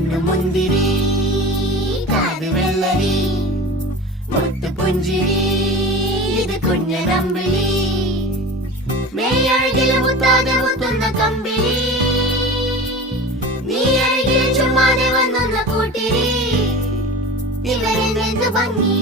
കണ്ണു മുന്തിരി കാത് വെള്ളരി മുത്തു പുഞ്ചിരി ഇത് കുഞ്ഞനമ്പിളി മേയഴകിൽ മുത്താതെ മുത്തുന്ന കമ്പിളി നീ അഴകിൽ ചുമ്മാതെ വന്നൊന്ന കൂട്ടിരി ഇവരിൽ നിന്ന് ഭംഗി